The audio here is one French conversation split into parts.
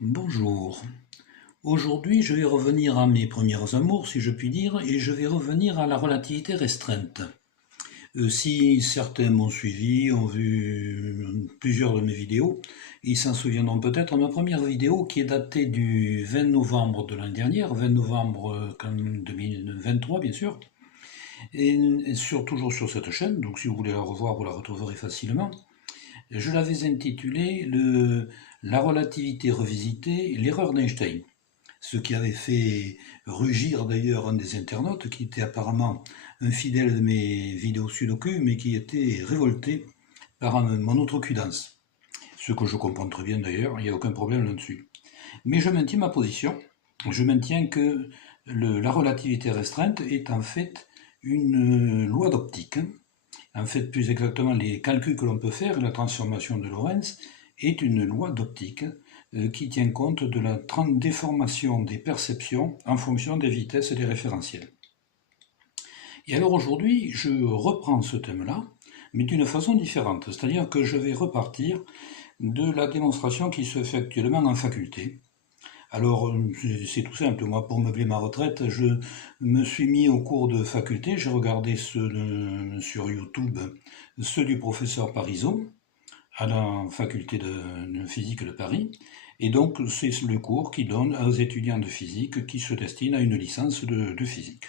Bonjour. Aujourd'hui, je vais revenir à mes premières amours, si je puis dire, et je vais revenir à la relativité restreinte. Si certains m'ont suivi, ont vu plusieurs de mes vidéos, ils s'en souviendront peut-être. Ma première vidéo, qui est datée du 20 novembre de l'année dernière, 20 novembre 2023 bien sûr, et toujours sur cette chaîne, donc si vous voulez la revoir, vous la retrouverez facilement. Je l'avais intitulée La relativité revisitée, l'erreur d'Einstein. Ce qui avait fait rugir d'ailleurs un des internautes, qui était apparemment un fidèle de mes vidéos sudoku, mais qui était révolté par mon outrecuidance. Ce que je comprends très bien d'ailleurs, il n'y a aucun problème là-dessus. Mais je maintiens ma position. Je maintiens que la relativité restreinte est en fait une loi d'optique. En fait, plus exactement, les calculs que l'on peut faire, la transformation de Lorentz, est une loi d'optique qui tient compte de la déformation des perceptions en fonction des vitesses et des référentiels. Et alors aujourd'hui, je reprends ce thème-là, mais d'une façon différente, c'est-à-dire que je vais repartir de la démonstration qui se fait actuellement en faculté. Alors, c'est tout simple, moi, pour meubler ma retraite, je me suis mis au cours de faculté, j'ai regardé sur YouTube, ceux du professeur Parisot, à la faculté de physique de Paris, et donc c'est le cours qui donne aux étudiants de physique qui se destinent à une licence de physique.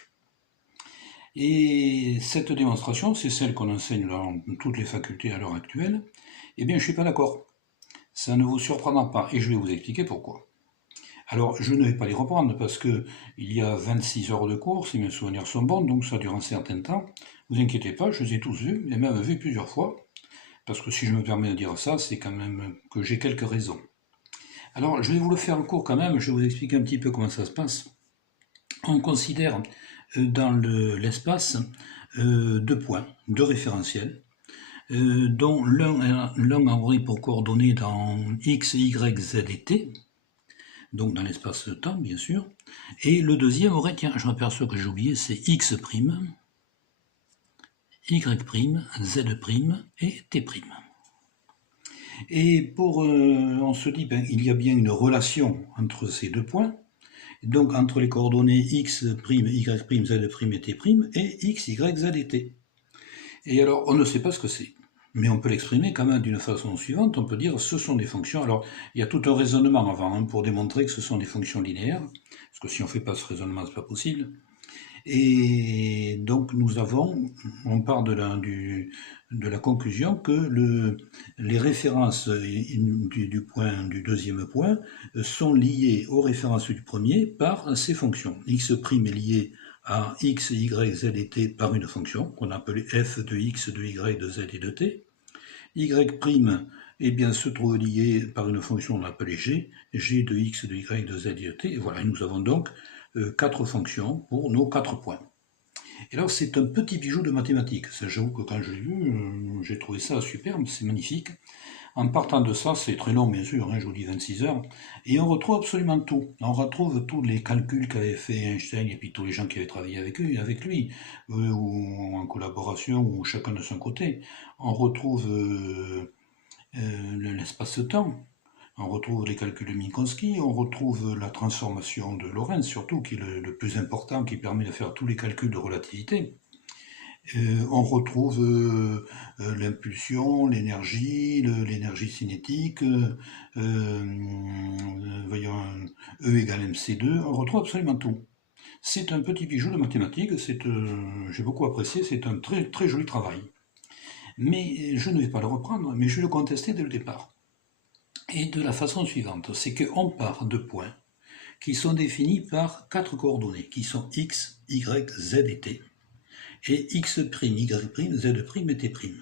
Et cette démonstration, c'est celle qu'on enseigne dans toutes les facultés à l'heure actuelle. Eh bien, je ne suis pas d'accord. Ça ne vous surprendra pas, et je vais vous expliquer pourquoi. Alors, je ne vais pas les reprendre parce que il y a 26 heures de cours, si mes souvenirs sont bons, donc ça dure un certain temps. Vous inquiétez pas, je les ai tous vus, et même vus plusieurs fois, parce que si je me permets de dire ça, c'est quand même que j'ai quelques raisons. Alors, je vais vous le faire court quand même, je vais vous expliquer un petit peu comment ça se passe. On considère dans l'espace deux points, deux référentiels, dont l'un aurait pour coordonnées dans x, y, z et t, donc dans l'espace-temps bien sûr, et le deuxième aurait, tiens, je m'aperçois que j'ai oublié, c'est x', y', z' et t'. Et on se dit, il y a bien une relation entre ces deux points, donc entre les coordonnées x', y', z' et t', et x, y, z et t. Et alors, on ne sait pas ce que c'est. Mais on peut l'exprimer quand même d'une façon suivante, on peut dire ce sont des fonctions. Alors, il y a tout un raisonnement avant pour démontrer que ce sont des fonctions linéaires, parce que si on ne fait pas ce raisonnement, ce n'est pas possible. Et donc on part de la conclusion que les références du deuxième point sont liées aux références du premier par ces fonctions. X' est lié à x, y, z et t par une fonction qu'on appelle f de x, de y, de z et de t. Y' se trouve lié par une fonction qu'on appelle g de x, de y, de z et de t. Et voilà, nous avons donc quatre fonctions pour nos quatre points. Et alors c'est un petit bijou de mathématiques. J'avoue que quand je l'ai vu, j'ai trouvé ça superbe, c'est magnifique. En partant de ça, c'est très long bien sûr, je vous dis 26 heures, et on retrouve absolument tout. On retrouve tous les calculs qu'avait fait Einstein et puis tous les gens qui avaient travaillé avec lui, ou en collaboration, ou chacun de son côté. On retrouve l'espace-temps, on retrouve les calculs de Minkowski, on retrouve la transformation de Lorentz surtout, qui est le plus important, qui permet de faire tous les calculs de relativité. On retrouve l'impulsion, l'énergie cinétique, voyons, E égale mc2, on retrouve absolument tout. C'est un petit bijou de mathématiques, j'ai beaucoup apprécié, c'est un très, très joli travail. Mais je ne vais pas le reprendre, mais je vais le contester dès le départ. Et de la façon suivante, c'est qu'on part de points qui sont définis par quatre coordonnées, qui sont x, y, z et t, et x', y', z' et t'.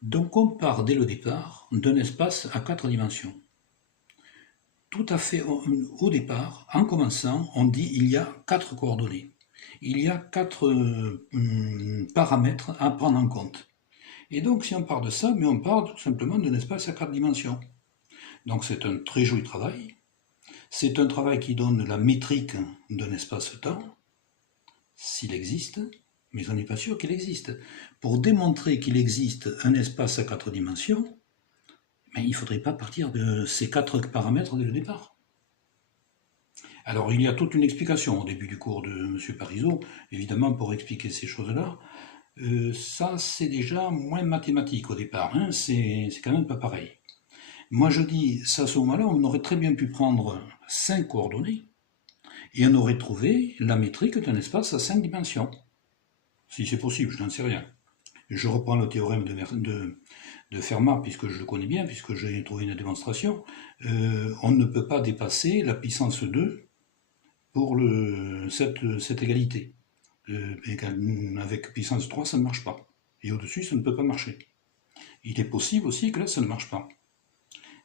Donc on part dès le départ d'un espace à quatre dimensions. Tout à fait au départ, en commençant, on dit il y a quatre coordonnées. Il y a quatre paramètres à prendre en compte. Et donc si on part de ça, mais on part tout simplement d'un espace à quatre dimensions. Donc c'est un très joli travail. C'est un travail qui donne la métrique d'un espace-temps, s'il existe, mais on n'est pas sûr qu'il existe. Pour démontrer qu'il existe un espace à quatre dimensions, mais il ne faudrait pas partir de ces 4 paramètres dès le départ. Alors il y a toute une explication au début du cours de M. Parisot, évidemment pour expliquer ces choses-là. Ça c'est déjà moins mathématique au départ, hein, c'est quand même pas pareil. Moi je dis, ça à ce moment-là, on aurait très bien pu prendre 5 coordonnées, et on aurait trouvé la métrique d'un espace à 5 dimensions. Si c'est possible, je n'en sais rien. Je reprends le théorème de Fermat, puisque je le connais bien, puisque j'ai trouvé une démonstration. On ne peut pas dépasser la puissance 2 pour cette égalité. Avec puissance 3, ça ne marche pas. Et au-dessus, ça ne peut pas marcher. Il est possible aussi que là, ça ne marche pas.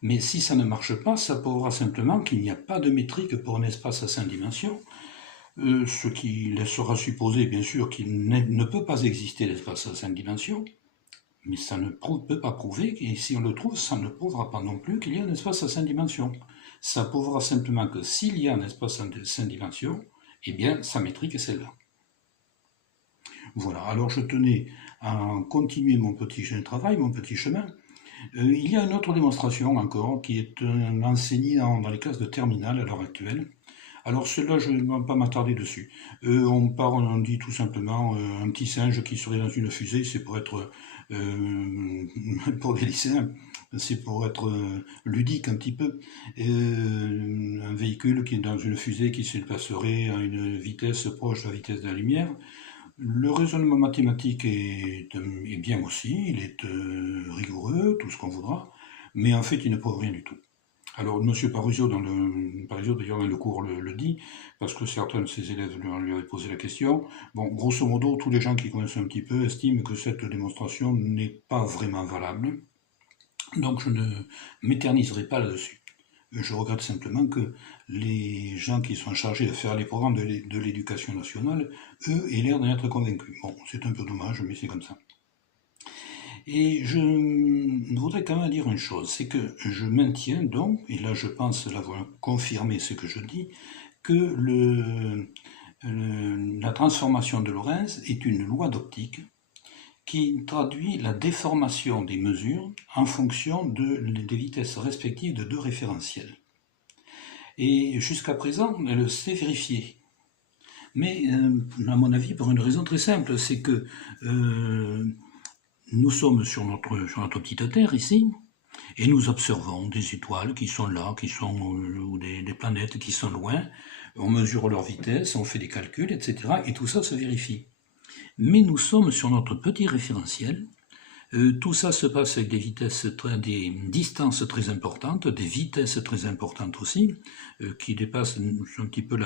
Mais si ça ne marche pas, ça prouvera simplement qu'il n'y a pas de métrique pour un espace à 5 dimensions, ce qui laissera supposer, bien sûr, qu'il ne peut pas exister l'espace à 5 dimensions, mais ça ne peut pas prouver, et si on le trouve, ça ne prouvera pas non plus qu'il y a un espace à 5 dimensions. Ça prouvera simplement que s'il y a un espace à 5 dimensions, eh bien, sa métrique est celle-là. Voilà, alors je tenais à continuer mon petit travail, mon petit chemin. Il y a une autre démonstration encore qui est enseignée dans les classes de terminale à l'heure actuelle. Alors celle-là, je ne vais pas m'attarder dessus. On dit tout simplement un petit singe qui serait dans une fusée, c'est pour être, pour des lycéens, c'est pour être ludique un petit peu. Un véhicule qui est dans une fusée qui se déplacerait à une vitesse proche de la vitesse de la lumière. Le raisonnement mathématique est bien aussi, il est rigoureux, tout ce qu'on voudra, mais en fait il ne prouve rien du tout. Alors M. Parisot, d'ailleurs dans le cours le dit, parce que certains de ses élèves lui avaient posé la question. Bon, grosso modo, tous les gens qui connaissent un petit peu estiment que cette démonstration n'est pas vraiment valable, donc je ne m'éterniserai pas là-dessus. Je regrette simplement que les gens qui sont chargés de faire les programmes de l'éducation nationale, eux, aient l'air d'en être convaincus. Bon, c'est un peu dommage, mais c'est comme ça. Et je voudrais quand même dire une chose, c'est que je maintiens donc, et là je pense l'avoir confirmé ce que je dis, que la transformation de Lorentz est une loi d'optique qui traduit la déformation des mesures en fonction des vitesses respectives de deux référentiels. Et jusqu'à présent, elle s'est vérifiée. Mais, à mon avis, pour une raison très simple, c'est que nous sommes sur notre petite Terre ici, et nous observons des étoiles qui sont là, ou des planètes qui sont loin, on mesure leur vitesse, on fait des calculs, etc., et tout ça se vérifie. Mais nous sommes sur notre petit référentiel, tout ça se passe avec des distances très importantes, des vitesses très importantes aussi, qui dépassent un petit peu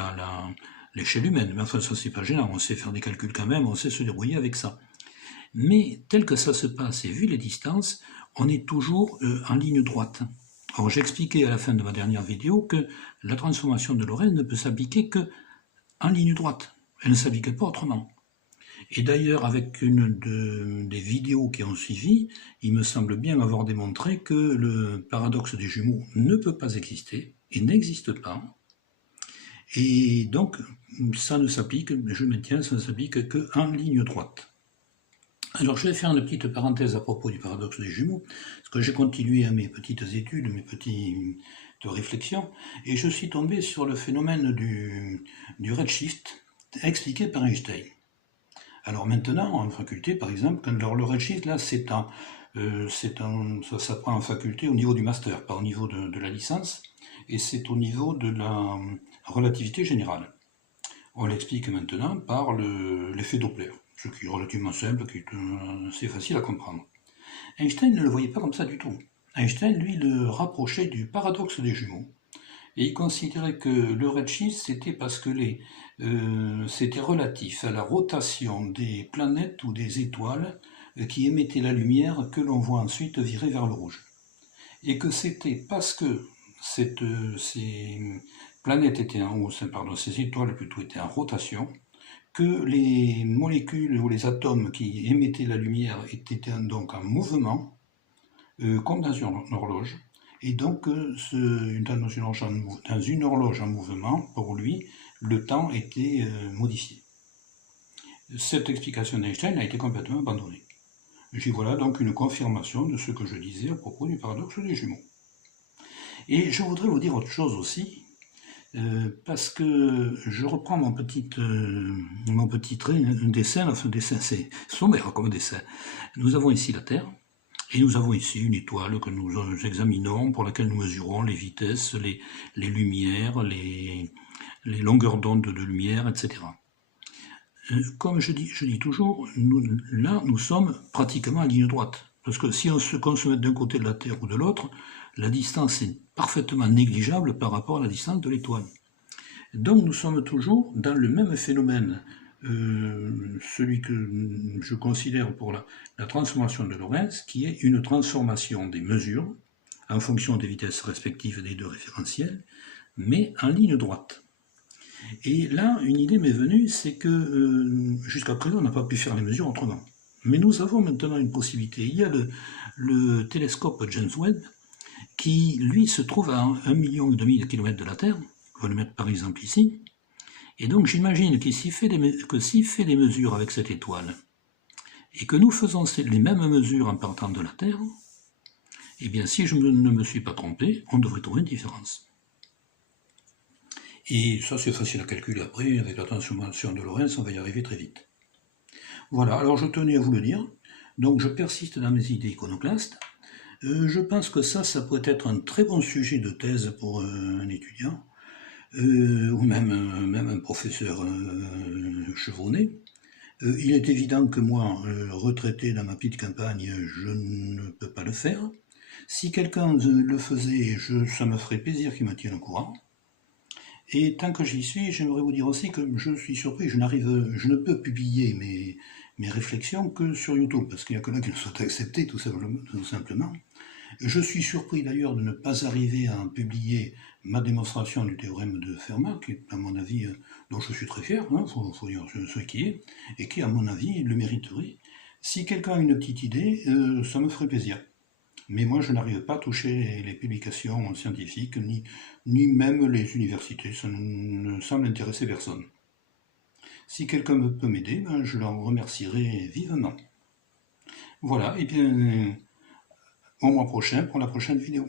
l'échelle humaine. Mais enfin, ça c'est pas gênant, on sait faire des calculs quand même, on sait se débrouiller avec ça. Mais tel que ça se passe et vu les distances, on est toujours en ligne droite. Alors j'expliquais à la fin de ma dernière vidéo que la transformation de Lorentz ne peut s'appliquer qu'en ligne droite. Elle ne s'applique pas autrement. Et d'ailleurs, avec une des vidéos qui ont suivi, il me semble bien avoir démontré que le paradoxe des jumeaux ne peut pas exister, et n'existe pas. Et donc, ça ne s'applique, je maintiens, ça ne s'applique qu'en ligne droite. Alors, je vais faire une petite parenthèse à propos du paradoxe des jumeaux, parce que j'ai continué à mes petites études, mes petites réflexions, et je suis tombé sur le phénomène du redshift expliqué par Einstein. Alors maintenant, en faculté, par exemple, quand le redshift, là, ça s'apprend en faculté au niveau du master, pas au niveau de la licence, et c'est au niveau de la relativité générale. On l'explique maintenant par l'effet Doppler, ce qui est relativement simple, qui est assez facile à comprendre. Einstein ne le voyait pas comme ça du tout. Einstein, lui, le rapprochait du paradoxe des jumeaux. Et il considérait que le redshift, c'était parce que c'était relatif à la rotation des planètes ou des étoiles qui émettaient la lumière que l'on voit ensuite virer vers le rouge. Et que c'était parce que ces planètes étaient ces étoiles plutôt étaient en rotation, que les molécules ou les atomes qui émettaient la lumière étaient donc en mouvement, comme dans une horloge. Et donc, dans une horloge en mouvement, pour lui, le temps était modifié. Cette explication d'Einstein a été complètement abandonnée. J'y voilà donc une confirmation de ce que je disais à propos du paradoxe des jumeaux. Et je voudrais vous dire autre chose aussi, parce que je reprends mon petit trait, un dessin, enfin un dessin, c'est sommaire comme dessin. Nous avons ici la Terre, et nous avons ici une étoile que nous examinons, pour laquelle nous mesurons les vitesses, les lumières, les longueurs d'onde de lumière, etc. Comme je dis toujours, nous sommes pratiquement à ligne droite. Parce que si on se met d'un côté de la Terre ou de l'autre, la distance est parfaitement négligeable par rapport à la distance de l'étoile. Donc nous sommes toujours dans le même phénomène, celui que je considère pour la transformation de Lorentz, qui est une transformation des mesures en fonction des vitesses respectives des deux référentiels, mais en ligne droite. Et là, une idée m'est venue, c'est que jusqu'à présent, on n'a pas pu faire les mesures autrement. Mais nous avons maintenant une possibilité. Il y a le télescope James Webb, qui, lui, se trouve à 1,5 million de kilomètres de la Terre. On va le mettre par exemple ici. Et donc j'imagine que s'il fait des mesures avec cette étoile, et que nous faisons les mêmes mesures en partant de la Terre, eh bien si je ne me suis pas trompé, on devrait trouver une différence. Et ça c'est facile à calculer après, avec la transformation de Lorentz, on va y arriver très vite. Voilà, alors je tenais à vous le dire, donc je persiste dans mes idées iconoclastes. Je pense que ça pourrait être un très bon sujet de thèse pour un étudiant, ou même un professeur chevronné. Il est évident que moi, retraité dans ma petite campagne, je ne peux pas le faire. Si quelqu'un le faisait, ça me ferait plaisir qu'il me tienne au courant. Et tant que j'y suis, j'aimerais vous dire aussi que je suis surpris, je ne peux publier mes réflexions que sur YouTube, parce qu'il n'y a que là qu'elles soient acceptées, tout simplement. Je suis surpris d'ailleurs de ne pas arriver à publier ma démonstration du théorème de Fermat, qui, à mon avis, dont je suis très fier, faut dire ce qui est, et qui, à mon avis, le mériterait. Si quelqu'un a une petite idée, ça me ferait plaisir. Mais moi, je n'arrive pas à toucher les publications scientifiques, ni même les universités, ça ne semble intéresser personne. Si quelqu'un peut m'aider, ben, je l'en remercierai vivement. Voilà, et bien, au mois prochain pour la prochaine vidéo.